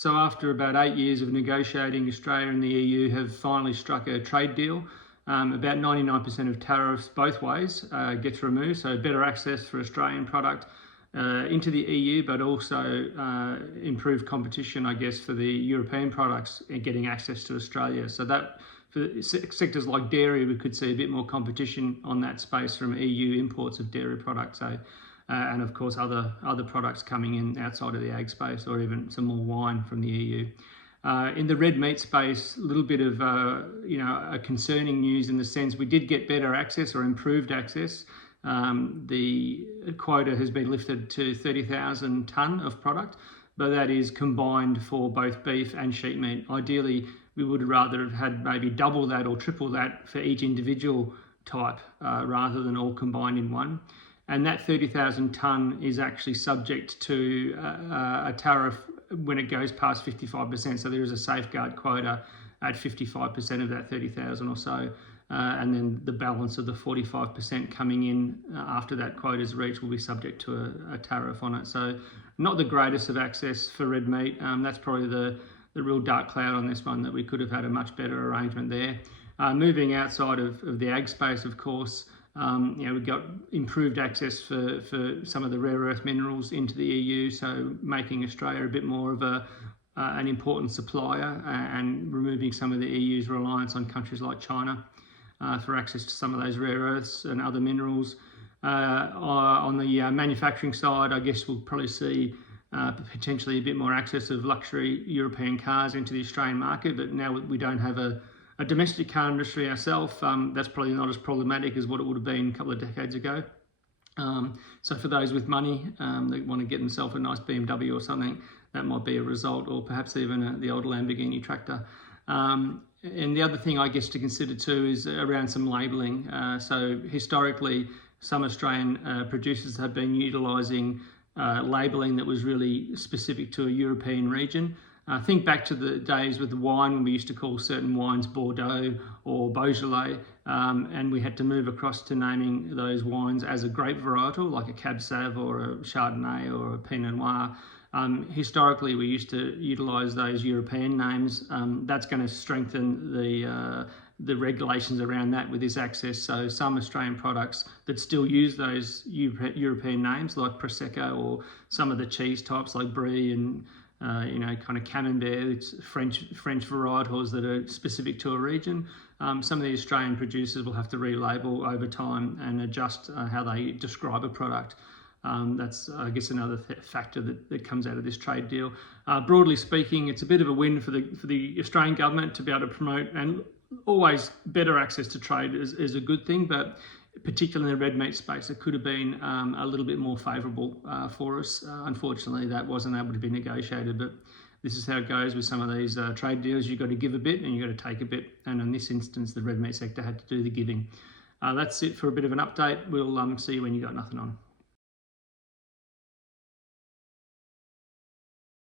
So after about 8 years of negotiating, Australia and the EU have finally struck a trade deal. About 99% of tariffs both ways gets removed, so better access for Australian product into the EU, but also improved competition, I guess, for the European products getting access to Australia. So that for sectors like dairy, we could see a bit more competition on that space from EU imports of dairy products. So, and of course other products coming in outside of the ag space, or even some more wine from the EU. In the red meat space, a little bit of a concerning news in the sense we did get better access or improved access. The quota has been lifted to 30,000 tonne of product, but that is combined for both beef and sheep meat. Ideally, we would rather have had maybe double that or triple that for each individual type rather than all combined in one. And that 30,000 tonne is actually subject to a tariff when it goes past 55%. So there is a safeguard quota at 55% of that 30,000 or so. And then the balance of the 45% coming in after that quota is reached will be subject to a tariff on it. So not the greatest of access for red meat. That's probably the real dark cloud on this one, that we could have had a much better arrangement there. Moving outside of the ag space, of course, we've got improved access for some of the rare earth minerals into the EU, so making Australia a bit more of an important supplier and removing some of the EU's reliance on countries like China for access to some of those rare earths and other minerals. On the manufacturing side, I guess we'll probably see potentially a bit more access of luxury European cars into the Australian market, but now we don't have a domestic car industry ourselves. That's probably not as problematic as what it would have been a couple of decades ago. So for those with money that want to get themselves a nice BMW or something, that might be a result, or perhaps even the old Lamborghini tractor. And the other thing I guess to consider too is around some labelling. So historically, some Australian producers have been utilising labelling that was really specific to a European region. Think back to the days with the wine when we used to call certain wines Bordeaux or Beaujolais, and we had to move across to naming those wines as a grape varietal, like a Cab Sav or a Chardonnay or a Pinot Noir. Historically, we used to utilise those European names. That's going to strengthen the regulations around that with this access. So some Australian products that still use those European names, like Prosecco, or some of the cheese types like Brie and kind of Camembert, it's French varietals that are specific to a region. Some of the Australian producers will have to relabel over time and adjust how they describe a product. That's, I guess, another factor that comes out of this trade deal. Broadly speaking, it's a bit of a win for the Australian government to be able to promote, and always better access to trade is a good thing, but particularly in the red meat space, it could have been a little bit more favourable for us. Unfortunately, that wasn't able to be negotiated, but this is how it goes with some of these trade deals. You've got to give a bit and you've got to take a bit, and in this instance, the red meat sector had to do the giving. That's it for a bit of an update. We'll see you when you got nothing on.